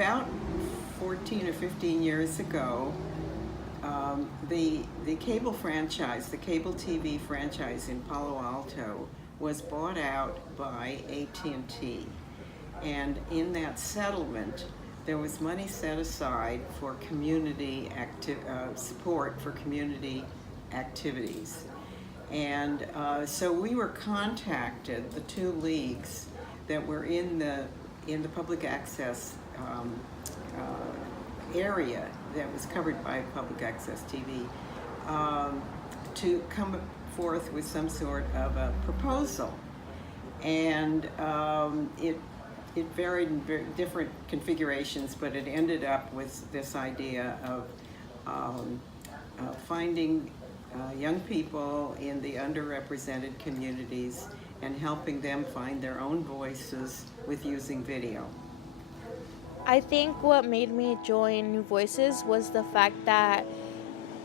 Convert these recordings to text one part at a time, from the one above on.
about 14 or 15 years ago, the cable franchise, the cable TV franchise in Palo Alto was bought out by AT&T. And in that settlement, there was money set aside for community support for community activities. And so we were contacted, the two leagues that were in the public access area that was covered by public access TV, to come forth with some sort of a proposal. And it varied in very different configurations, but it ended up with this idea of finding young people in the underrepresented communities and helping them find their own voices with using video. I think what made me join New Voices was the fact that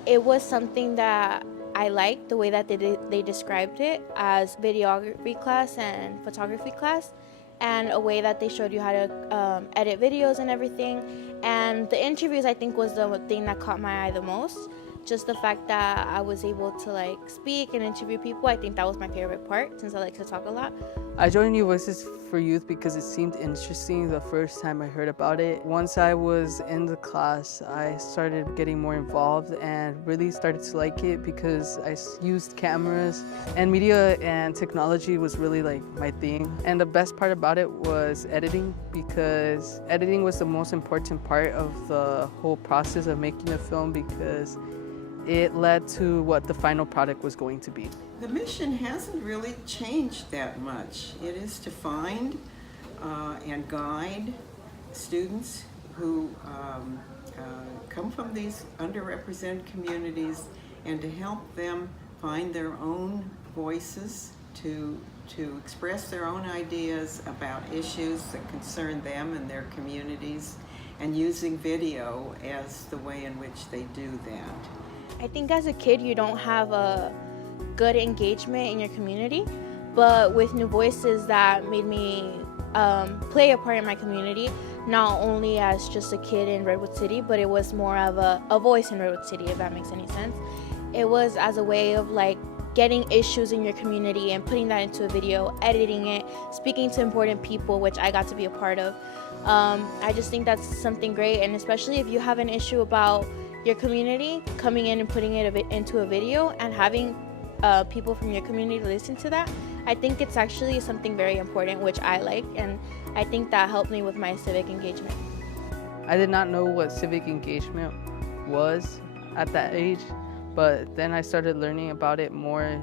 it was something that I liked, the way that they described it as videography class and photography class, and a way that they showed you how to edit videos and everything. And the interviews, I think, was the thing that caught my eye the most. Just the fact that I was able to speak and interview people, I think that was my favorite part, since I like to talk a lot. I joined New Voices for Youth because it seemed interesting the first time I heard about it. Once I was in the class, I started getting more involved and really started to like it because I used cameras, and media and technology was really my thing. And the best part about it was editing, because editing was the most important part of the whole process of making a film, because it led to what the final product was going to be. The mission hasn't really changed that much. It is to find and guide students who come from these underrepresented communities, and to help them find their own voices, to express their own ideas about issues that concern them and their communities, and using video as the way in which they do that. I think as a kid you don't have a good engagement in your community, but with New Voices that made me play a part in my community, not only as just a kid in Redwood City, but it was more of a voice in Redwood City, if that makes any sense. It was as a way of getting issues in your community and putting that into a video, editing it, speaking to important people, which I got to be a part of. I just think that's something great, and especially if you have an issue about your community, coming in and putting it into a video and having people from your community listen to that, I think it's actually something very important, which I like, and I think that helped me with my civic engagement. I did not know what civic engagement was at that age, but then I started learning about it more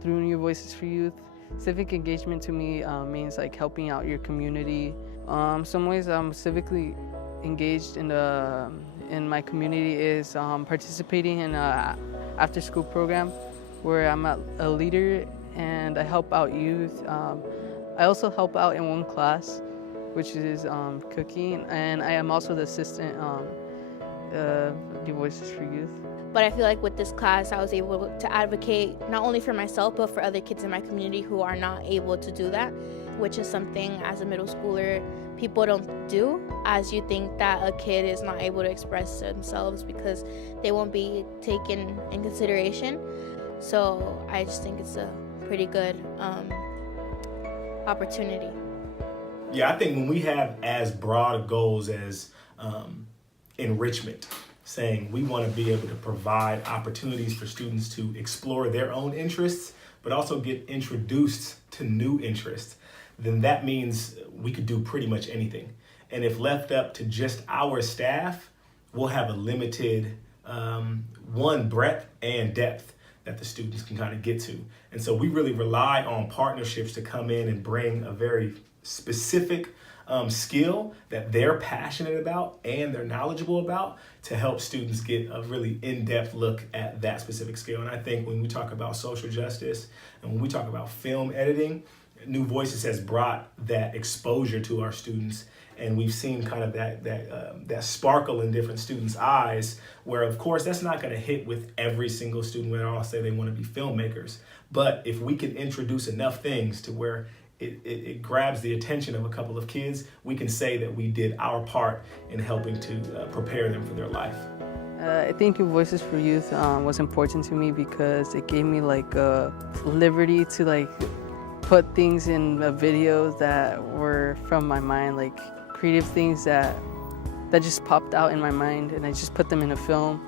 through New Voices for Youth. Civic engagement to me means helping out your community. Some ways I'm civically engaged in my community is participating in an after-school program where I'm a leader and I help out youth. I also help out in one class, which is cooking, and I am also the assistant New Voices for Youth. But I feel like with this class, I was able to advocate not only for myself, but for other kids in my community who are not able to do that, which is something as a middle schooler people don't do, as you think that a kid is not able to express themselves because they won't be taken in consideration. So I just think it's a pretty good opportunity. Yeah, I think when we have as broad goals as enrichment, saying we want to be able to provide opportunities for students to explore their own interests, but also get introduced to new interests, then that means we could do pretty much anything. And if left up to just our staff, we'll have a limited breadth and depth that the students can kind of get to. And so we really rely on partnerships to come in and bring a very specific skill that they're passionate about and they're knowledgeable about to help students get a really in-depth look at that specific skill. And I think when we talk about social justice and when we talk about film editing, New Voices has brought that exposure to our students, and we've seen kind of that sparkle in different students' eyes, where of course that's not going to hit with every single student when they all say they want to be filmmakers. But if we can introduce enough things to where it grabs the attention of a couple of kids, we can say that we did our part in helping to prepare them for their life. I think New Voices for Youth was important to me because it gave me like a liberty to like put things in a video that were from my mind, like creative things that just popped out in my mind, and I just put them in a film.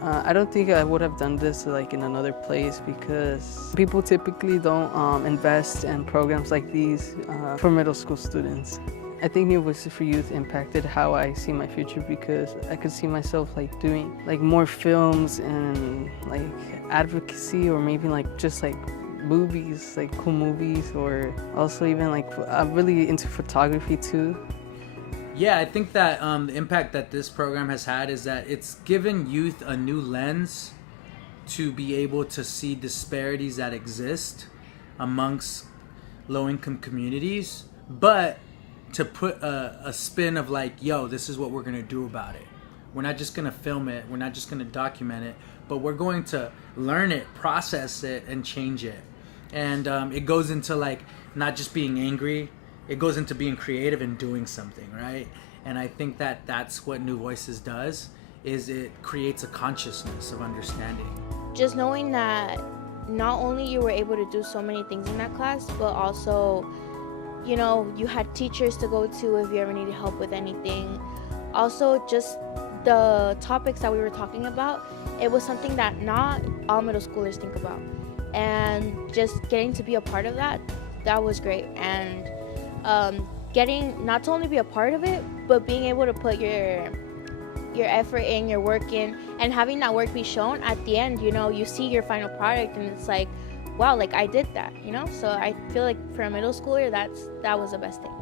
I don't think I would have done this like in another place because people typically don't invest in programs like these for middle school students. I think New Voices for Youth impacted how I see my future because I could see myself like doing like more films and like advocacy, or maybe like just like movies, like cool movies, or also even like I'm really into photography too. Yeah, I think that the impact that this program has had is that it's given youth a new lens to be able to see disparities that exist amongst low-income communities, but to put a spin of like, yo, this is what we're gonna do about it. We're not just gonna film it, we're not just gonna document it, but we're going to learn it, process it, and change it. And it goes into like not just being angry, it goes into being creative and doing something, right? And I think that that's what New Voices does, is it creates a consciousness of understanding. Just knowing that not only you were able to do so many things in that class, but also, you know, you had teachers to go to if you ever needed help with anything. Also, just the topics that we were talking about, it was something that not all middle schoolers think about. And just getting to be a part of that was great. And getting not to only be a part of it, but being able to put your effort in, your work in, and having that work be shown at the end. You know, you see your final product and it's like, wow, like I did that, you know? So I feel like for a middle schooler, that was the best thing.